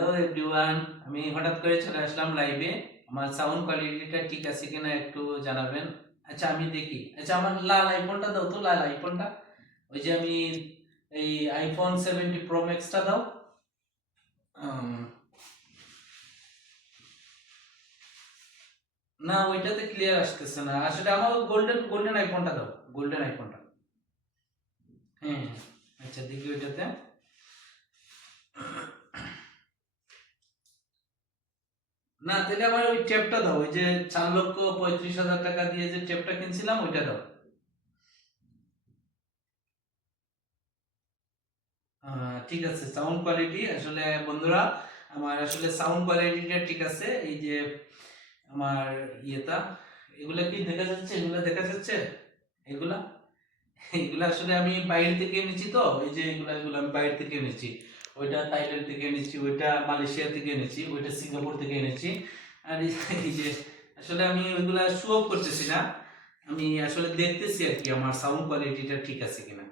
Hello everyone, আমি হঠাৎ করে চলে আসলাম লাইভে। আমার সাউন্ড কোয়ালিটিটা ঠিক আছে কিনা একটু জানাবেন। আচ্ছা আমি দেখি। আচ্ছা আমার লাল আইফোনটা দাও তো, লাল আইফোনটা। ওই যে আমি এই আইফোন 70 প্রো ম্যাক্সটা দাও। না ওইটাতে ক্লিয়ার আসতেছে না, আসলে আমার গোল্ডেন গোল্ডেন আইফোনটা দাও, গোল্ডেন আইফোনটা। হ্যাঁ হ্যাঁ, আচ্ছা দেখি ওইটাতে। না তাহলে আমার ওই টেপটা দাও, ওই যে 4,35,000 টাকা দিয়ে যে টেপটা কিনছিলাম ওইটা দাও। ঠিক আছে, সাউন্ড কোয়ালিটি আসলে বন্ধুরা, আমার আসলে সাউন্ড কোয়ালিটিটা ঠিক আছে। এই যে আমার ইয়েটা, এগুলা কি দেখা যাচ্ছে? এগুলা দেখা যাচ্ছে? এগুলা এগুলা আসলে আমি বাইরে থেকে এনেছি, তো এই যে এগুলা এগুলো আমি বাইরে থেকে এনেছি। ওইটা থাইল্যান্ড থেকে এনেছি, ওইটা মালয়েশিয়া থেকে এনেছি, ওইটা সিঙ্গাপুর থেকে এনেছি। আর এই যে আসলে আমি ওইগুলা শো অফ করতেছি না, আমি আসলে দেখতেছি আর কি আমার সাউন্ড কোয়ালিটিটা ঠিক আছে কিনা।